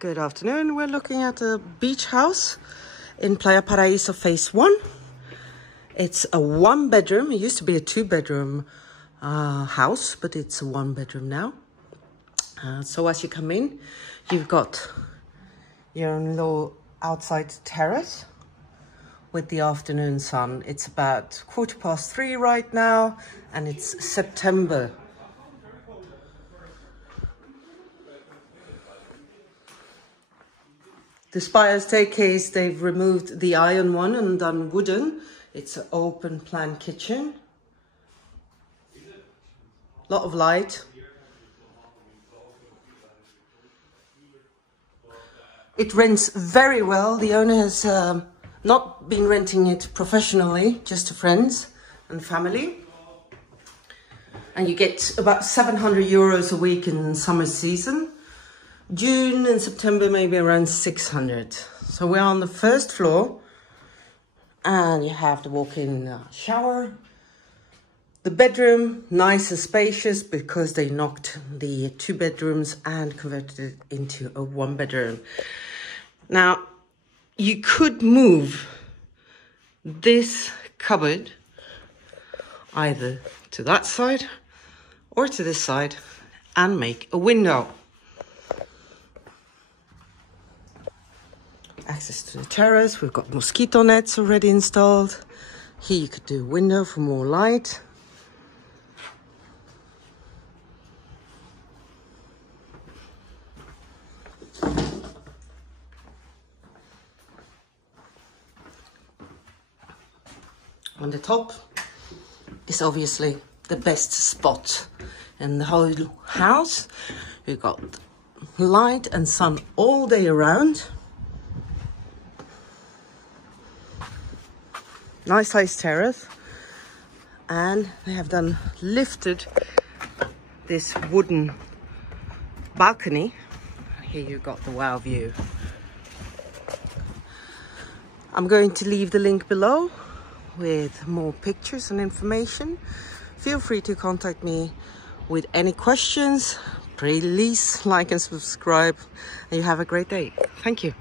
Good afternoon. We're looking at a beach house in Playa Paraiso phase 1. It's a 1-bedroom. It used to be a 2-bedroom house, but it's a 1-bedroom now. So as you come in, you've got your own little outside terrace with the afternoon sun. It's about 3:15 right now, and it's September. The spire staircase, they've removed the iron one and done wooden. It's an open plan kitchen. Lot of light. It rents very well. The owner has not been renting it professionally, just to friends and family. And you get about 700 euros a week in summer season. June and September, maybe around 600. So we're on the first floor, and you have the walk-in shower. The bedroom, nice and spacious, because they knocked the 2 bedrooms and converted it into a 1-bedroom. Now, you could move this cupboard either to that side or to this side and make a window. Access to the terrace. We've got mosquito nets already installed. Here you could do a window for more light. On the top is obviously the best spot in the whole house. We've got light and sun all day around. Nice size terrace, and they have lifted this wooden balcony. Here you've got the wow view. I'm going to leave the link below with more pictures and information. Feel free to contact me with any questions. Please like and subscribe, and you have a great day. Thank you.